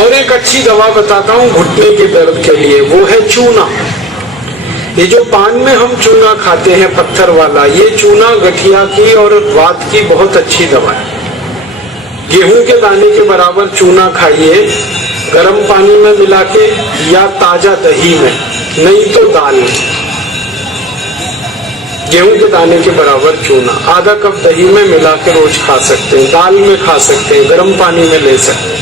और एक अच्छी दवा बताता हूँ घुटने के दर्द के लिए, वो है चूना। ये जो पान में हम चूना खाते हैं पत्थर वाला, ये चूना गठिया की और वात की बहुत अच्छी दवा है। गेहूं के दाने के बराबर चूना खाइए, गर्म पानी में मिला के या ताजा दही में, नहीं तो दाल में। गेहूं के दाने के बराबर चूना आधा कप दही में मिला के रोज खा सकते हैं, दाल में खा सकते हैं, गर्म पानी में ले सकते हैं।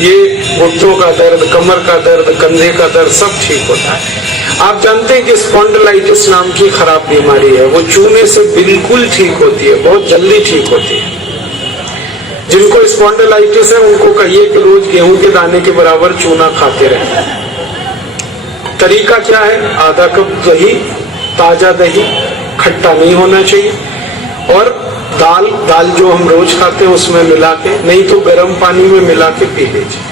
ये घुटनों का दर्द, कमर का दर्द, कंधे का दर्द सब ठीक होता है। आप जानते हैं कि स्पॉन्डिलाइटिस नाम की खराब बीमारी है, वो चूने से बिल्कुल ठीक होती है, बहुत जल्दी ठीक होती है। जिनको स्पॉन्डिलाइटिस है उनको कहिए कि रोज गेहूं के दाने के बराबर चूना खाते रहें। तरीका क्या है? आधा कप दही, ताजा दही, खट्टा नहीं होना चाहिए, और दाल जो हम रोज खाते हैं उसमें मिला के, नहीं तो गर्म पानी में मिला के पी लीजिए।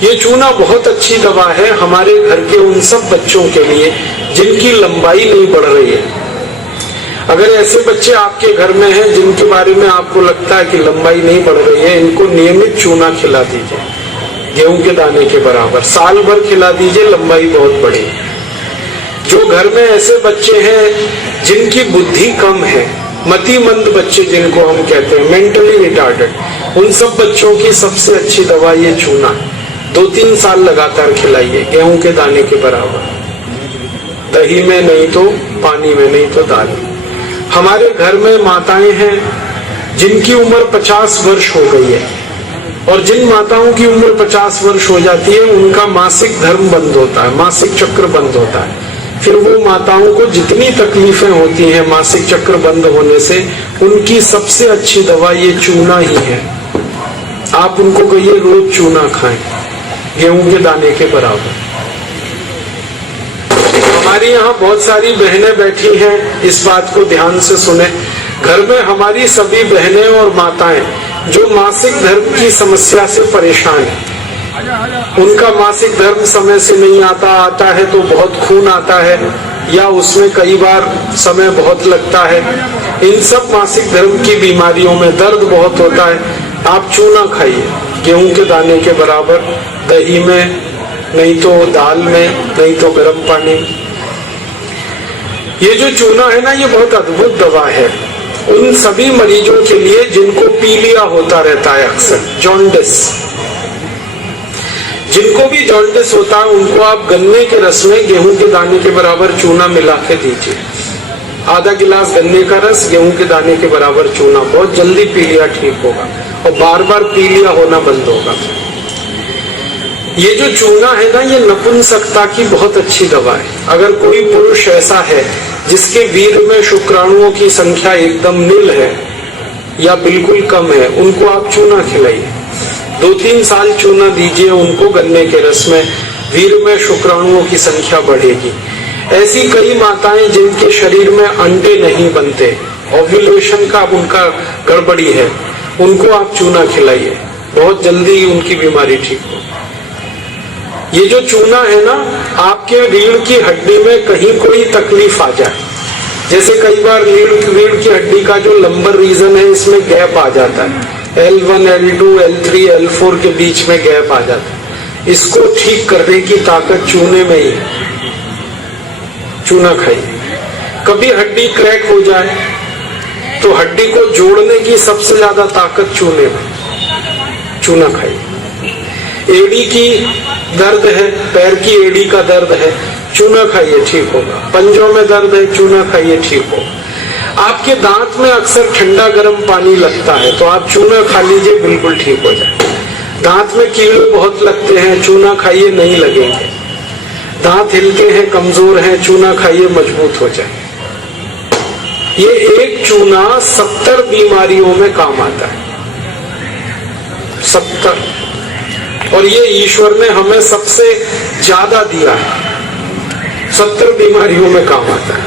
ये चूना बहुत अच्छी दवा है हमारे घर के उन सब बच्चों के लिए जिनकी लंबाई नहीं बढ़ रही है। अगर ऐसे बच्चे आपके घर में हैं जिनके बारे में आपको लगता है कि लंबाई नहीं बढ़ रही है, इनको नियमित चूना खिला दीजिए, गेहूं के दाने के बराबर, साल भर खिला दीजिए, लंबाई बहुत बढ़ेगी। जो घर में ऐसे बच्चे हैं जिनकी बुद्धि कम है, मतिमंद बच्चे जिनको हम कहते हैं, मेंटली रिटार्डेड, उन सब बच्चों की सबसे अच्छी दवा ये चूना। 2-3 साल लगातार खिलाइए, गेहूं के दाने के बराबर, दही में नहीं तो पानी में, नहीं तो दाल में। हमारे घर में माताएं हैं जिनकी उम्र 50 वर्ष हो गई है, और जिन माताओं की उम्र 50 वर्ष हो जाती है उनका मासिक धर्म बंद होता है, मासिक चक्र बंद होता है। फिर वो माताओं को जितनी तकलीफें होती हैं मासिक चक्र बंद होने से, उनकी सबसे अच्छी दवा ये चूना ही है। आप उनको कहिए रोज चूना खाएं, गेहूं के दाने के बराबर। हमारी यहाँ बहुत सारी बहनें बैठी हैं, इस बात को ध्यान से सुने। घर में हमारी सभी बहनें और माताएं जो मासिक धर्म की समस्या से परेशान हैं, उनका मासिक धर्म समय से नहीं आता है तो बहुत खून आता है, या उसमें कई बार समय बहुत लगता है, इन सब मासिक धर्म की बीमारियों में दर्द बहुत होता है। आप चूना खाइए, गेहूं के दाने के बराबर, दही में, नहीं तो दाल में, नहीं तो गर्म पानी में। ये जो चूना है ना, ये बहुत अद्भुत दवा है उन सभी मरीजों के लिए जिनको पीलिया होता रहता है, अक्सर जॉन्डिस। जिनको भी जॉन्डिस होता है उनको आप गन्ने के रस में गेहूं के दाने के बराबर चूना मिला के दीजिए। आधा गिलास गन्ने का रस, गेहूं के दाने के बराबर चूना, बहुत जल्दी पीलिया ठीक होगा और बार बार पीलिया होना बंद होगा। ये जो चूना है ना, ये नपुंसकता की बहुत अच्छी दवा है। अगर कोई पुरुष ऐसा है जिसके वीर्य में शुक्राणुओं की संख्या एकदम नील है या बिल्कुल कम है, उनको आप चूना खिलाइए। 2-3 साल चूना दीजिए उनको गन्ने के रस में, वीर्य में शुक्राणुओं की संख्या बढ़ेगी। ऐसी कई माताएं जिनके शरीर में अंडे नहीं बनते, ओव्यूलेशन का उनका गड़बड़ी है, उनको आप चूना खिलाइए, बहुत जल्दी उनकी बीमारी ठीक हो। ये जो चूना है ना, आपके रीढ़ की हड्डी में कहीं कोई तकलीफ आ जाए, जैसे कई बार रीढ़ की हड्डी का जो लंबर रीजन है इसमें गैप आ जाता है, L1, L2, L3, L4 के बीच में गैप आ जाता है, इसको ठीक करने की ताकत चूने में ही है। चूना खाइए। कभी हड्डी क्रैक हो जाए तो हड्डी को जोड़ने की सबसे ज्यादा ताकत चूने में, चूना खाइए। एड़ी की दर्द है, पैर की एड़ी का दर्द है, चूना खाइए, ठीक होगा। पंजों में दर्द है, चूना खाइए, ठीक होगा। आपके दांत में अक्सर ठंडा गर्म पानी लगता है तो आप चूना खा लीजिए, बिल्कुल ठीक हो जाए। दांत में कीड़े बहुत लगते हैं, चूना खाइए, नहीं लगेंगे। दांत हिलके हैं, कमजोर हैं, चूना खाइए, मजबूत हो जाए। ये एक चूना 70 बीमारियों में काम आता है, 70। और ये ईश्वर ने हमें सबसे ज्यादा दिया है, 70 बीमारियों में काम आता है।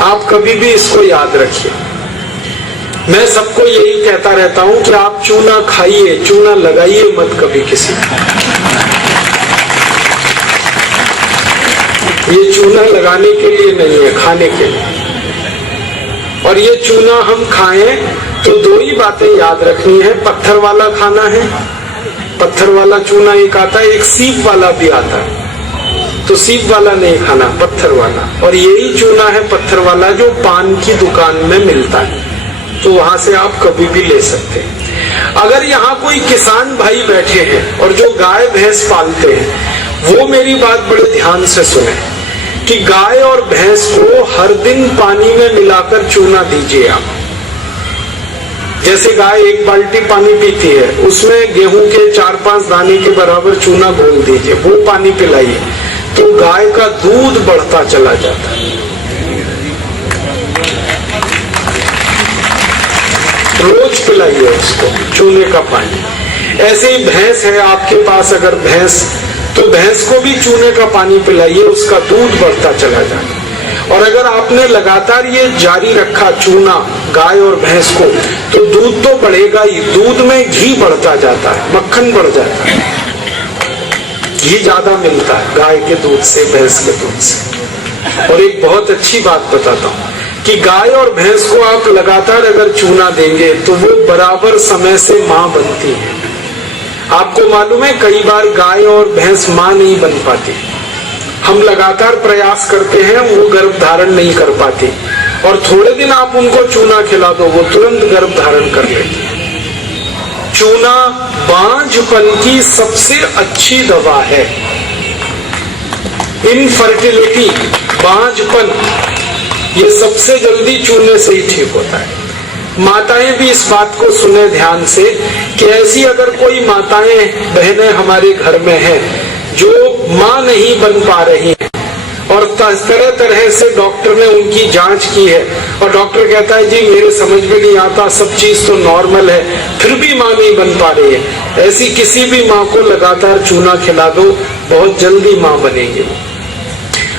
आप कभी भी इसको याद रखिए। मैं सबको यही कहता रहता हूं कि आप चूना खाइए, चूना लगाइए मत कभी किसी को। ये चूना लगाने के लिए नहीं है, खाने के लिए। और ये चूना हम खाएं तो 2 ही बातें याद रखनी है, पत्थर वाला खाना है, पत्थर पत्थर वाला चूना एक आता है, एक सीप वाला भी आता है। तो सीप वाला नहीं खाना, पत्थर वाला। और यही चूना है पत्थर वाला जो पान की दुकान में मिलता है, तो वहां से आप कभी भी ले सकते हैं। अगर यहाँ कोई किसान भाई बैठे हैं और जो गाय भैंस पालते हैं, वो मेरी बात बड़े ध्यान से सुने कि गाय और भैंस को हर दिन पानी में मिलाकर चूना दीजिए आप। जैसे गाय एक बाल्टी पानी पीती है, उसमें गेहूं के 4-5 दाने के बराबर चूना घोल दीजिए, वो पानी पिलाइए, तो गाय का दूध बढ़ता चला जाता है। रोज पिलाइए उसको चूने का पानी। ऐसे ही भैंस है आपके पास, अगर भैंस, तो भैंस को भी चूने का पानी पिलाइए, उसका दूध बढ़ता चला जाता है। और अगर आपने लगातार ये जारी रखा चूना गाय और भैंस को, तो दूध तो बढ़ेगा ही, दूध में घी बढ़ता जाता है, मक्खन बढ़ जाता है, घी ज्यादा मिलता है गाय के दूध से, भैंस के दूध से। और एक बहुत अच्छी बात बताता हूँ कि गाय और भैंस को आप लगातार अगर चूना देंगे तो वो बराबर समय से माँ बनती है। आपको मालूम है कई बार गाय और भैंस माँ नहीं बन पाती, हम लगातार प्रयास करते हैं, वो गर्भ धारण नहीं कर पाती, और थोड़े दिन आप उनको चूना खिला दो, वो तुरंत गर्भ धारण कर लेती है। चूना बांझपन की सबसे अच्छी दवा है। इनफर्टिलिटी, बांझपन, ये सबसे जल्दी चूने से ही ठीक होता है। माताएं भी इस बात को सुने ध्यान से कि ऐसी अगर कोई माताएं बहनें हमारे घर में हैं जो मां नहीं बन पा रही हैं, और तरह तरह से डॉक्टर ने उनकी जांच की है, और डॉक्टर कहता है जी मेरे समझ में नहीं आता, सब चीज तो नॉर्मल है, फिर भी मां नहीं बन पा रही है, ऐसी किसी भी मां को लगातार चूना खिला दो, बहुत जल्दी मां बनेगी।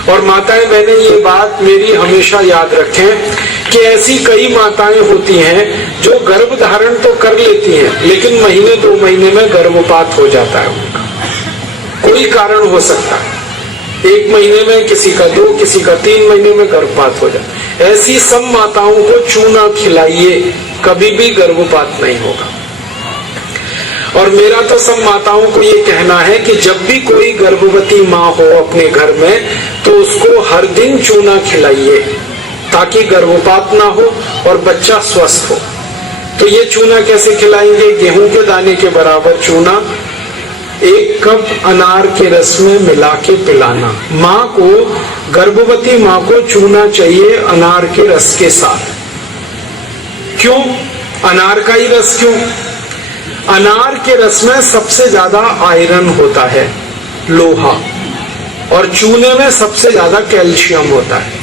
और माताएं बहनें ये बात मेरी हमेशा याद रखें कि ऐसी कई माताएं होती हैं जो गर्भ धारण तो कर लेती हैं, लेकिन महीने 2 महीने में गर्भपात हो जाता है उनका, कोई कारण हो सकता है। 1 महीने में किसी का 2, किसी का 3 महीने में गर्भपात हो जाता है। ऐसी सब माताओं को चूना खिलाइए, कभी भी गर्भपात नहीं होगा। और मेरा तो सब माताओं को ये कहना है कि जब भी कोई गर्भवती माँ हो अपने घर में, तो उसको हर दिन चूना खिलाइए ताकि गर्भपात ना हो और बच्चा स्वस्थ हो। तो ये चूना कैसे खिलाएंगे? गेहूं के दाने के बराबर चूना 1 कप अनार के रस में मिला के पिलाना। माँ को, गर्भवती माँ को चूना चाहिए अनार के रस के साथ। क्यों अनार का ही रस? क्यों? अनार के रस में सबसे ज्यादा आयरन होता है, लोहा, और चूने में सबसे ज्यादा कैल्शियम होता है।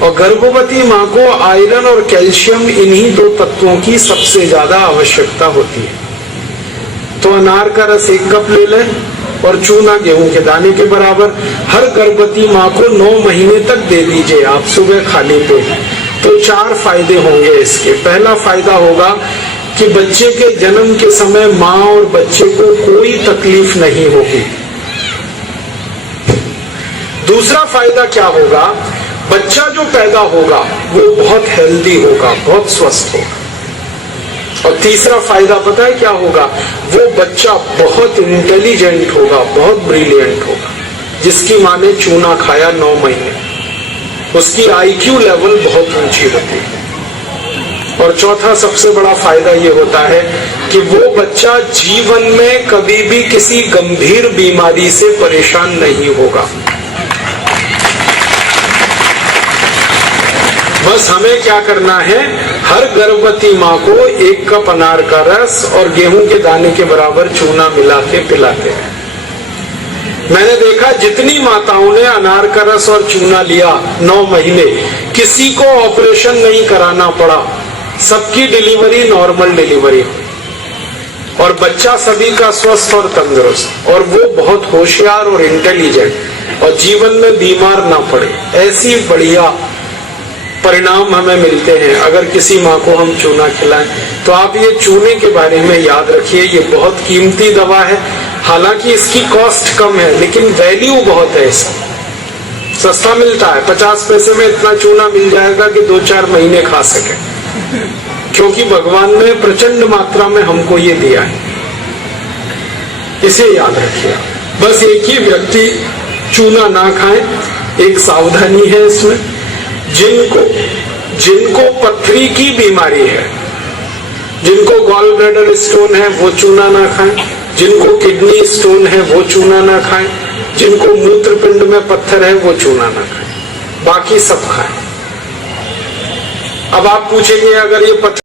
और गर्भवती माँ को आयरन और कैल्शियम, इन्हीं 2 तत्वों की सबसे ज्यादा आवश्यकता होती है। तो अनार का रस 1 कप ले लें और चूना गेहूं के दाने के बराबर हर गर्भवती माँ को 9 महीने तक दे दीजिए आप, सुबह खाली पेट। तो 4 फायदे होंगे इसके। पहला फायदा होगा कि बच्चे के जन्म के समय माँ और बच्चे को कोई तकलीफ नहीं होगी। दूसरा फायदा क्या होगा? बच्चा जो पैदा होगा वो बहुत हेल्दी होगा, बहुत स्वस्थ होगा। और तीसरा फायदा पता है क्या होगा? वो बच्चा बहुत इंटेलिजेंट होगा, बहुत ब्रिलियंट होगा। जिसकी माँ ने चूना खाया 9 महीने, उसकी IQ लेवल बहुत ऊंची होती है। और चौथा सबसे बड़ा फायदा ये होता है कि वो बच्चा जीवन में कभी भी किसी गंभीर बीमारी से परेशान नहीं होगा। बस हमें क्या करना है? हर गर्भवती माँ को 1 कप अनार का रस और गेहूं के दाने के बराबर चूना मिला के पिलाते हैं। मैंने देखा जितनी माताओं ने अनार का रस और चूना लिया 9 महीने, किसी को ऑपरेशन नहीं कराना पड़ा, सबकी डिलीवरी नॉर्मल डिलीवरी, और बच्चा सभी का स्वस्थ और तंदुरुस्त, और वो बहुत होशियार और इंटेलिजेंट, और जीवन में बीमार ना पड़े। ऐसी बढ़िया परिणाम हमें मिलते हैं अगर किसी माँ को हम चूना खिलाएं। तो आप ये चूने के बारे में याद रखिए, ये बहुत कीमती दवा है। हालांकि इसकी कॉस्ट कम है, लेकिन वैल्यू बहुत है इसका। सस्ता मिलता है, 50 पैसे में इतना चूना मिल जाएगा कि 2-4 महीने खा सके, क्योंकि भगवान ने प्रचंड मात्रा में हमको ये दिया है। इसे याद रखिए। बस एक ही व्यक्ति चूना ना खाए, एक सावधानी है इसमें। जिनको पथरी की बीमारी है, जिनको गॉल ब्लैडर स्टोन है, वो चूना ना खाएं। जिनको किडनी स्टोन है, वो चूना ना खाएं। जिनको मूत्रपिंड में पत्थर है, वो चूना ना खाएं। बाकी सब खाएं। अब आप पूछेंगे, अगर ये पत्थर